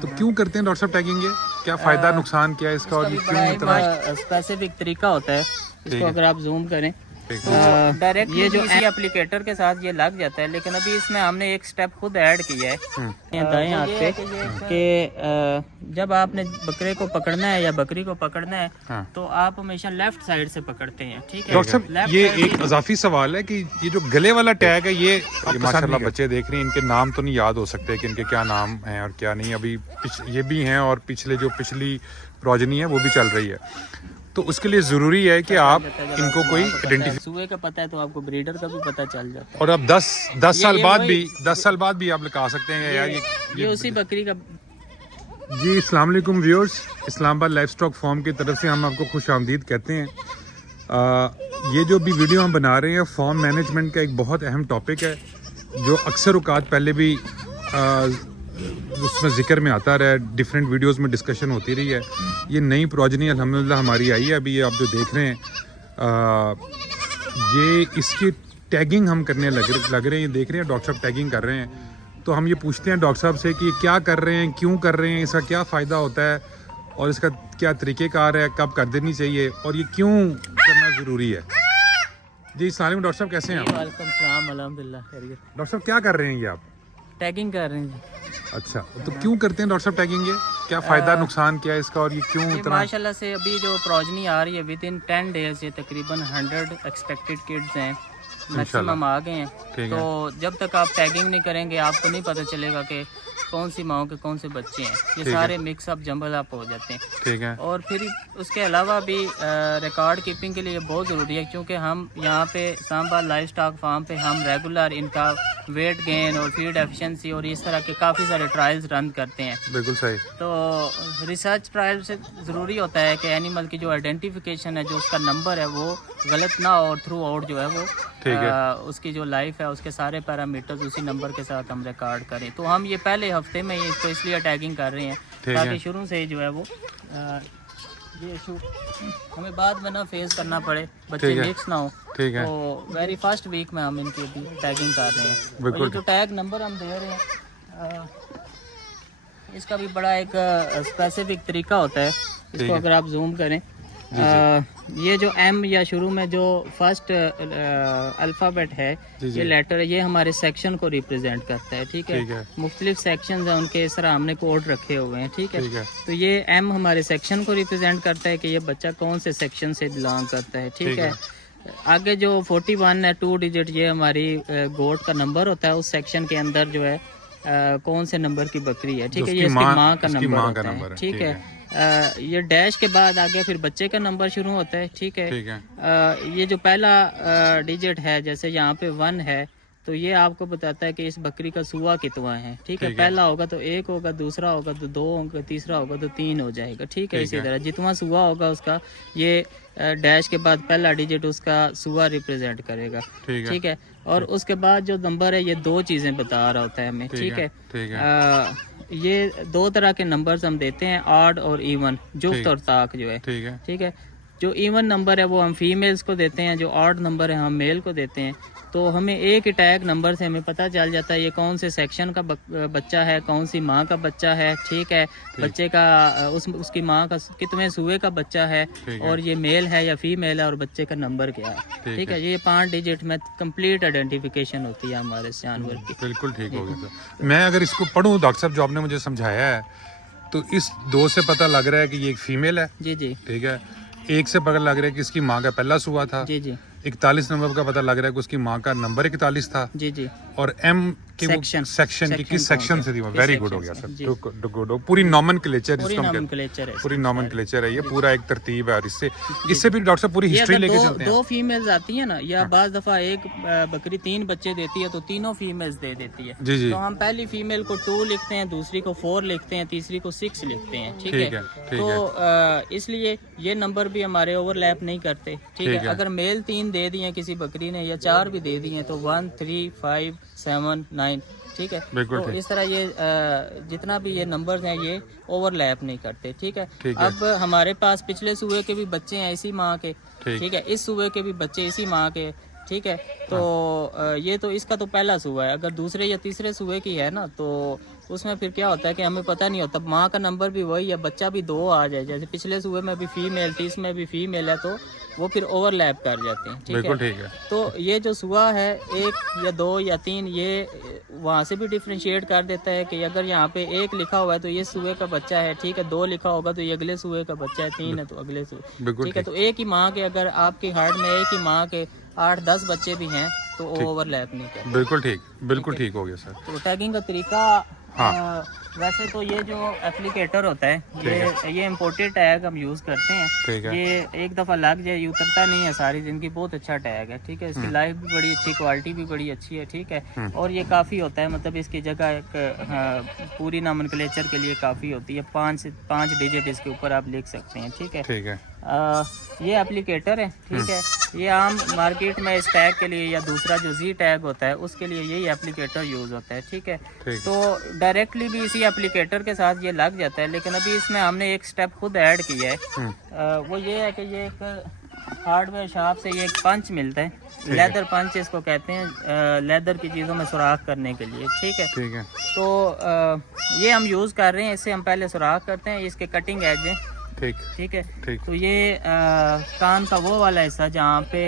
तो क्यों करते हैं डॉक्टर साहब टैगिंग? ये क्या फायदा नुकसान क्या है इसका और ये क्यों इतना स्पेसिफिक तरीका होता है इसको अगर आप जूम करें तो डायरेक्ट ये जो एप्लीकेटर के साथ ये लग जाता है, लेकिन अभी इसमें हमने एक स्टेप खुद ऐड किया है दाएं हाथ पे कि जब आपने बकरे को पकड़ना है या बकरी को पकड़ना है तो आप हमेशा लेफ्ट साइड से पकड़ते हैं। ठीक है डॉक्टर साहब, ये एक इजाफी सवाल है कि ये जो गले वाला टैग है ये माशाल्लाह बच्चे देख रहे हैं, इनके नाम तो नहीं याद हो सकते कि इनके क्या नाम हैं और क्या नहीं। अभी ये भी हैं और पिछली प्रोजनी है वो भी चल रही है, तो उसके लिए जरूरी है कि आप इनको कोई आइडेंटिफाई, सुबह का पता है तो आपको ब्रीडर का भी पता चल जाता है। और अब 10 साल बाद भी आप लगा सकते हैं यार ये उसी बकरी का। जी अस्सलाम वालेकुम viewers, Islamabad life stock farm की तरफ से हम आपको खुश आमदीद कहते हैं। ये जो भी वीडियो हम बना रहे हैं फार्म मैनेजमेंट का एक बहुत अहम टॉपिक है जो अक्सर औकात पहले भी उसमें जिक्र में आता रहा है, डिफरेंट वीडियोस में डिस्कशन होती रही है। ये नई प्रोजनी अल्हम्दुलिल्लाह हमारी आई है, अभी ये आप जो देख रहे हैं ये इसकी टैगिंग हम करने लग रहे हैं। ये देख रहे हैं डॉक्टर साहब टैगिंग कर रहे हैं, तो हम ये पूछते हैं डॉक्टर साहब से कि ये क्या कर रहे हैं, क्यों कर रहे हैं, इसका क्या फ़ायदा होता है और इसका क्या तरीक़ेकार है, कब कर देनी चाहिए और ये क्यों करना ज़रूरी है। जी अस्सलाम वालेकुम डॉक्टर साहब, कैसे हैं आप? वालेकुम सलाम, अल्हम्दुलिल्लाह खैरियत। डॉक्टर साहब क्या कर रहे हैं ये आप? टैगिंग कर रहे हैं। अच्छा, तो क्यों करते हैं डॉक्टर साहब टैगिंग? ये क्या फ़ायदा नुकसान क्या है इसका और ये क्यों इतना? माशाल्लाह से अभी जो प्रोजनी आ रही है विद इन 10 डेज ये तकरीबन 100 एक्सपेक्टेड किड्स हैं, मैक्सिमम आ गए हैं। तो जब तक आप टैगिंग नहीं करेंगे आपको नहीं पता चलेगा कि कौन सी माओ के कौन से बच्चे हैं। ये सारे मिक्स अप जंबल अप हो जाते हैं। ठीक है। और फिर उसके अलावा भी रिकॉर्ड कीपिंग के लिए बहुत ज़रूरी है, क्योंकि हम यहाँ पे इस्लामाबाद लाइफ स्टॉक फार्म पे हम रेगुलर इनका वेट गेन और फीड एफिशिएंसी और इस तरह के काफ़ी सारे ट्रायल्स रन करते हैं। बिल्कुल सही। तो रिसर्च ट्रायल से ज़रूरी होता है कि एनिमल की जो आइडेंटिफिकेशन है, जो उसका नंबर है वो गलत ना हो और थ्रू आउट जो है वो उसकी जो लाइफ है उसके सारे पैरामीटर्स उसी नंबर के साथ हम रिकॉर्ड करें। तो हम ये पहले हफ्ते में ही इसको इसलिए टैगिंग कर रहे हैं ताकि शुरू से ही जो है वो ये इशू हमें बाद में ना फेस करना पड़े, बच्चे मिक्स ना हो। ठीक है। तो वेरी फर्स्ट वीक में हम इनकी अभी टैगिंग कर रहे हैं। और ये जो टैग नंबर हम दे रहे हैं इसका भी बड़ा एक स्पेसिफिक तरीका होता है। इसको अगर आप जूम करें ये जो M या शुरू में जो फर्स्ट अल्फ़ाबेट है ये लेटर है, ये हमारे सेक्शन को रिप्रेजेंट करता है। ठीक है। मुख्तलिफ सेक्शंस हैं उनके, इस तरह हमने कोड रखे हुए हैं। ठीक है। तो ये M हमारे सेक्शन को रिप्रेजेंट करता है कि ये बच्चा कौन से सेक्शन से बिलोंग करता है। ठीक है। आगे जो 41 है 2 डिजिट, ये हमारी गोट का नंबर होता है। उस सेक्शन के अंदर जो है कौन से नंबर की बकरी है। ठीक है। ये इसकी माँ का नंबर होता है। ठीक है। ये डैश के बाद आगे फिर बच्चे का नंबर शुरू होता है। ठीक है। ये जो पहला डिजिट है, जैसे यहाँ पे 1 है तो ये आपको बताता है कि इस बकरी का सुआ कितना है। ठीक है। पहला होगा तो 1 होगा, दूसरा होगा तो 2 होगा, तीसरा होगा तो 3 हो जाएगा। ठीक है। इसी तरह जितना सुआ होगा उसका ये डैश के बाद पहला डिजिट उसका सुआ रिप्रेजेंट करेगा। ठीक है। और उसके बाद जो नंबर है ये 2 चीजें बता रहा होता है हमें। ठीक है। ये 2 तरह के नंबर्स हम देते हैं, ऑड और इवन, जुफ्त और ताक जो है। ठीक है। जो इवन नंबर है वो हम फीमेल्स को देते हैं, जो ऑड नंबर है हम मेल को देते हैं। तो हमें एक ही टैग नंबर से हमें पता चल जाता है ये कौन से सेक्शन का बच्चा है, कौन सी माँ का बच्चा है। ठीक है। बच्चे का उसकी माँ का कितने सूए का बच्चा है और ये मेल है या फीमेल है और बच्चे का नंबर क्या है। ठीक है। ये 5 डिजिट में कंप्लीट आइडेंटिफिकेशन होती है हमारे जानवर की। बिल्कुल ठीक हो गया सर। मैं अगर इसको पढ़ूँ डॉक्टर साहब जो आपने मुझे समझाया है, तो इस 2 से पता लग रहा है कि ये एक फीमेल है। जी। ठीक है। 1 से पता लग रहा है कि इसकी माँ का पहला सुआ था। जी। 41 नंबर का पता लग रहा है कि उसकी माँ का नंबर 41 था। जी। और M के सेक्शन की किस सेक्शन से थी। वेरी गुड हो गया सर, गुड। पूरी नॉमेनक्लेचर पूरी नॉमेनक्लेचर है, ये पूरा एक तरतीब है। और इससे भी डॉक्टर साहब पूरी हिस्ट्री लेके चलते हैं। 2 फीमेल्स आती है ना, या बाज़ दफा एक बकरी 3 बच्चे देती है तो तीनों फीमेल्स दे देती है। जी। तो हम पहली फीमेल को 2 लिखते हैं, दूसरी को 4 लिखते हैं, तीसरी को 6 लिखते हैं। ठीक है। तो इसलिए ये नंबर भी हमारे ओवरलैप नहीं करते। ठीक है। अगर मेल 3 दे दिए किसी बकरी ने या 4 भी दे दिए तो 1 3 5 7 9। ठीक है। तो इस तरह ये जितना भी ये नंबर्स हैं ये ओवरलैप नहीं करते। ठीक है। अब हमारे पास पिछले सूबे के भी बच्चे हैं इसी माँ के। ठीक है। इस सूबे के भी बच्चे इसी माँ के ठीक है। तो ये तो इसका तो पहला सूआ है। अगर दूसरे या तीसरे सूए की है ना, तो उसमें फिर क्या होता है कि हमें पता नहीं होता, माँ का नंबर भी वही है, बच्चा भी 2 आ जाए, जैसे पिछले सूए में भी फीमेल थी, इसमें भी फीमेल है, तो वो फिर ओवरलैप कर जाते हैं। ठीक है। तो ये जो सुआ है 1 या 2 या 3, ये वहाँ से भी डिफ्रेंशिएट कर देता है कि अगर यहाँ पे 1 लिखा हुआ है तो ये सुए का बच्चा है, ठीक है। 2 लिखा होगा तो ये अगले सुए का बच्चा है, 3 है तो अगले सुए, ठीक है। तो एक ही माँ के, अगर आपकी हार्ड में एक ही माँ के 8-10 बच्चे भी हैं तो ओवरलैप नहीं करते। बिल्कुल ठीक हो गया सर। तो टैगिंग का तरीका, वैसे तो ये जो एप्लीकेटर होता है, ये इम्पोर्टेड टैग हम यूज़ करते हैं। ये एक दफ़ा लग जाए, ये उतरता नहीं है सारी ज़िंदगी, बहुत अच्छा टैग है, ठीक है। इसकी लाइफ भी बड़ी अच्छी, क्वालिटी भी बड़ी अच्छी है, ठीक है। और ये काफ़ी होता है, मतलब इसकी जगह एक पूरी नॉमेनक्लेचर के लिए काफ़ी होती है। 5 डिजिट इसके ऊपर आप लिख सकते हैं, ठीक है। ये एप्लीकेटर है, ठीक है। ये आम मार्केट में इस टैग के लिए या दूसरा जो जी टैग होता है उसके लिए यही एप्लीकेटर यूज़ होता है, ठीक है। तो डायरेक्टली भी इसी एप्लीकेटर के साथ ये लग जाता है, लेकिन अभी इसमें हमने एक स्टेप खुद ऐड किया है। वो ये है कि ये एक हार्डवेयर शॉप से ये एक पंच मिलता है, लेदर पंच इसको कहते हैं, लेदर की चीज़ों में सुराख करने के लिए, ठीक है। तो ये हम यूज़ कर रहे हैं, इससे हम पहले सुराख करते हैं, इसके कटिंग एज है, ठीक है। तो ये कान का वो वाला हिस्सा जहाँ पे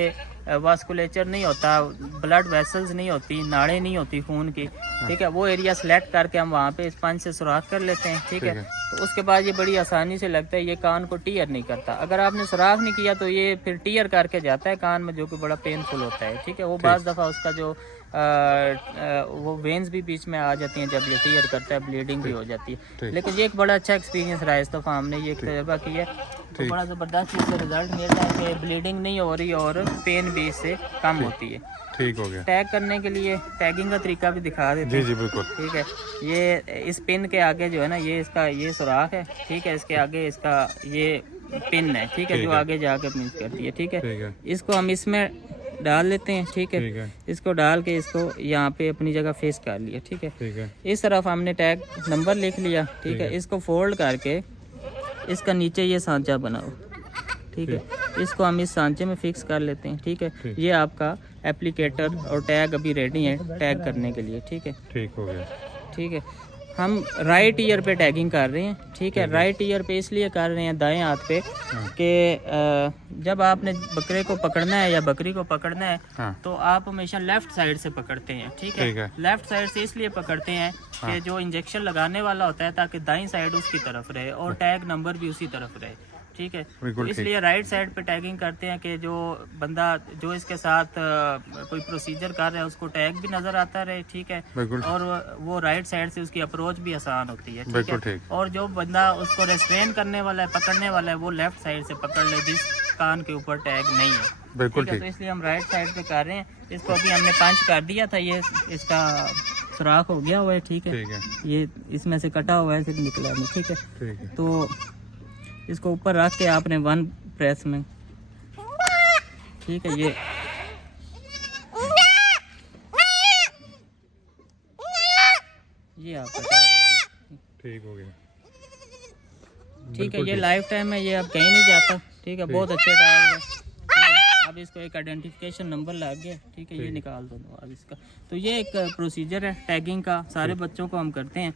वास्कुलेचर नहीं होता, ब्लड वेसल्स नहीं होती, नाड़ें नहीं होती खून की, ठीक है, वो एरिया सेलेक्ट करके हम वहाँ पे इस पंच से सुराख कर लेते हैं, ठीक है। तो उसके बाद ये बड़ी आसानी से लगता है, ये कान को टीयर नहीं करता। अगर आपने सुराख नहीं किया तो ये फिर टीयर करके जाता है कान में, जो कि बड़ा पेनफुल होता है, ठीक है। वो बाज़ दफ़ा उसका जो वो वेन्स भी बीच में आ जाती हैं जब ये टीयर करता है, ब्लीडिंग भी हो जाती है। लेकिन ये एक बड़ा अच्छा एक्सपीरियंस रहा है, इस दफ़ा हमने ये एक तजर्बा किया, तो बड़ा ज़बरदस्त इसका रिजल्ट मिल रहा है कि ब्लीडिंग नहीं हो रही और पेन भी इससे कम होती है। ठीक हो गया। टैग करने के लिए टैगिंग का तरीका भी दिखा देते हैं। जी बिल्कुल, ठीक है। ये इस पिन के आगे जो है ना, ये इसका ये सुराख है, ठीक है। इसके आगे इसका ये पिन है, ठीक है, जो आगे जाके पिन करती है, ठीक है। इसको हम इसमें डाल लेते हैं, ठीक है। इसको डाल के इसको यहाँ पे अपनी जगह फिक्स कर लिया, ठीक है। इस तरफ हमने टैग नंबर लिख लिया, ठीक है। इसको फोल्ड करके इसका नीचे ये सांचा बनाओ, ठीक है। इसको हम इस सांचे में फिक्स कर लेते हैं, ठीक है। ये आपका एप्लीकेटर और टैग अभी रेडी है टैग करने के लिए, ठीक है। ठीक हो गया, ठीक है। हम राइट ईयर पे टैगिंग कर रहे हैं, ठीक है। राइट ईयर पे इसलिए कर रहे हैं, दाएं हाथ पे, कि जब आपने बकरे को पकड़ना है या बकरी को पकड़ना है तो आप हमेशा लेफ्ट साइड से पकड़ते हैं, ठीक है। लेफ्ट साइड से इसलिए पकड़ते हैं कि जो इंजेक्शन लगाने वाला होता है, ताकि दाईं साइड उसकी तरफ रहे और टैग नंबर भी उसी तरफ रहे, ठीक है। तो इसलिए राइट साइड पे टैगिंग करते हैं कि जो बंदा जो इसके साथ कोई प्रोसीजर कर रहा है उसको टैग भी नजर आता रहे, ठीक है। और वो राइट साइड से उसकी अप्रोच भी आसान होती है, ठीक है। और जो बंदा उसको रेस्ट्रेन करने वाला है, पकड़ने वाला है, वो लेफ्ट साइड से पकड़ ले जिस कान के ऊपर टैग नहीं है, बिल्कुल, ठीक है। तो इसलिए हम राइट साइड पे कर रहे हैं। इसको अभी हमने पंच कर दिया था, ये इसका सुराख हो गया हुआ है, ठीक है। ये इसमें से कटा हुआ है, सिर्फ निकला नहीं, ठीक है। तो इसको ऊपर रख के आपने 1 प्रेस में, ठीक है, ये आपका ठीक हो गया, ठीक है। ये लाइफ टाइम में ये अब कहीं नहीं जाता, ठीक है। बहुत अच्छे टायर है। अब इसको एक आइडेंटिफिकेशन नंबर लग गया, ठीक है। ये निकाल दो अब इसका। तो ये एक प्रोसीजर है टैगिंग का, सारे बच्चों को हम करते हैं।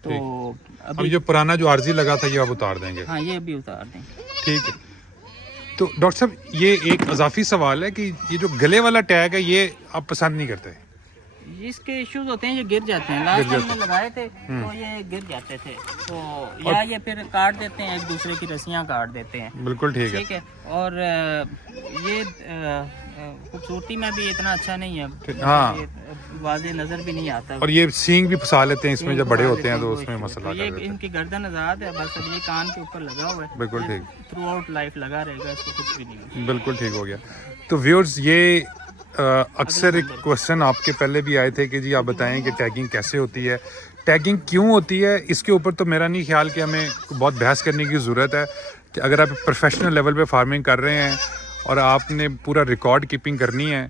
तो अभी जो पुराना जो आरजी लगा था ये आप उतार देंगे? हाँ, ये भी उतार देंगे, ठीक है। तो डॉक्टर साहब, ये एक इजाफी सवाल है कि ये जो गले वाला टैग है ये आप पसंद नहीं करते? इसके इश्यूज होते हैं, ये गिर जाते हैं। लास्ट टाइम में लगाए थे तो ये गिर जाते थे, तो या ये फिर काट देते हैं, एक दूसरे की रस्सियाँ काट देते हैं, बिल्कुल, ठीक है। और ये खूबसूरती में भी इतना अच्छा नहीं है, हाँ, वाज़े नजर भी नहीं आता। और ये सींग भी फंसा लेते हैं इसमें, जब बड़े होते हैं तो उसमें मसला। ये इनकी गर्दन आजाद है, बस अब ये कान के ऊपर लगा हुआ है, बिल्कुल ठीक, थ्रू आउट लाइफ लगा रहेगा, इसको कुछ भी नहीं, बिल्कुल ठीक हो गया। तो व्यूअर्स, ये अक्सर एक क्वेश्चन आपके पहले भी आए थे कि जी आप बताएं कि टैगिंग कैसे होती है, टैगिंग क्यों होती है। इसके ऊपर तो मेरा नहीं ख्याल कि हमें बहुत बहस करने की ज़रूरत है कि अगर आप प्रोफेशनल लेवल पे फार्मिंग कर रहे हैं और आपने पूरा रिकॉर्ड कीपिंग करनी है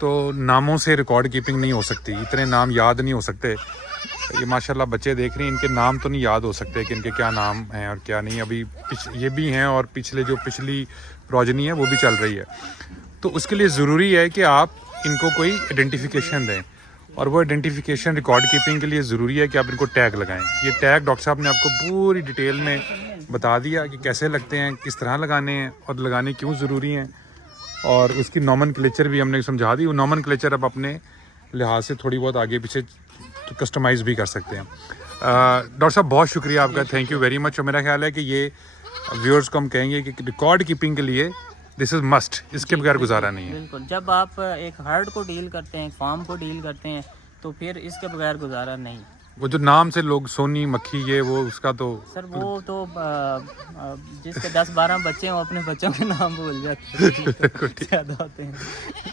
तो नामों से रिकॉर्ड कीपिंग नहीं हो सकती, इतने नाम याद नहीं हो सकते। ये माशाल्लाह बच्चे देख रहे हैं, इनके नाम तो नहीं याद हो सकते कि इनके क्या नाम हैं और क्या नहीं। अभी ये भी हैं और पिछली प्रोजनी है वो भी चल रही है। तो उसके लिए ज़रूरी है कि आप इनको कोई आइडेंटिफिकेशन दें, और वो आइडेंटिफिकेशन रिकॉर्ड कीपिंग के लिए ज़रूरी है कि आप इनको टैग लगाएं। ये टैग डॉक्टर साहब ने आपको पूरी डिटेल में बता दिया कि कैसे लगते हैं, किस तरह लगाने हैं और लगाने क्यों ज़रूरी हैं, और उसकी नॉमनक्लेचर भी हमने समझा दी। वो नॉमनक्लेचर आप अपने लिहाज से थोड़ी बहुत आगे पीछे कस्टमाइज़ भी कर सकते हैं। डॉक्टर साहब बहुत शुक्रिया आपका, थैंक यू वेरी मच। और मेरा ख्याल है कि ये व्यूअर्स को हम कहेंगे कि रिकॉर्ड कीपिंग के लिए दिस इज़ मस्ट, इसके बगैर गुजारा नहीं है। बिल्कुल, जब आप एक हर्ड को डील करते हैं, फार्म को डील करते हैं, तो फिर इसके बगैर गुजारा नहीं। वो जो नाम से लोग सोनी मक्खी ये वो उसका तो सर वो तो जिसके 10-12 बच्चे हैं वो अपने बच्चों के नाम भूल जाते हैं ज़्यादा होते हैं।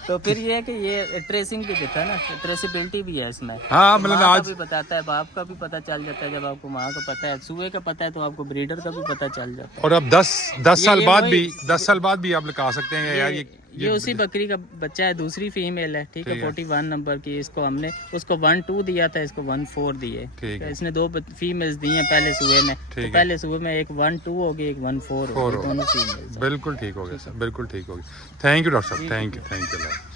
तो फिर ये है कि ये ट्रेसिंग भी देता है ना, ट्रेसिबिलिटी भी है इसमें। हाँ, मतलब माँ आज का भी बताता है, बाप का भी पता चल जाता है। जब आपको माँ का पता है, सूए का पता है, तो आपको ब्रीडर का भी पता चल जाता है। और अब 10 साल बाद भी 10 साल बाद भी आप लगा सकते हैं यार ये उसी बकरी का बच्चा है, दूसरी फीमेल है, ठीक है, 41 नंबर की। इसको हमने उसको 1-2 दिया था, इसको 1-4 दिए। इसने 2 फीमेल्स दी हैं पहले सुबह में। तो पहले सुबह में एक 1-2 हो गई, एक 1-4 हो गई, दोनों फीमेल। बिल्कुल ठीक हो गया सर, बिल्कुल ठीक हो गया। थैंक यू डॉक्टर साहब, थैंक यू।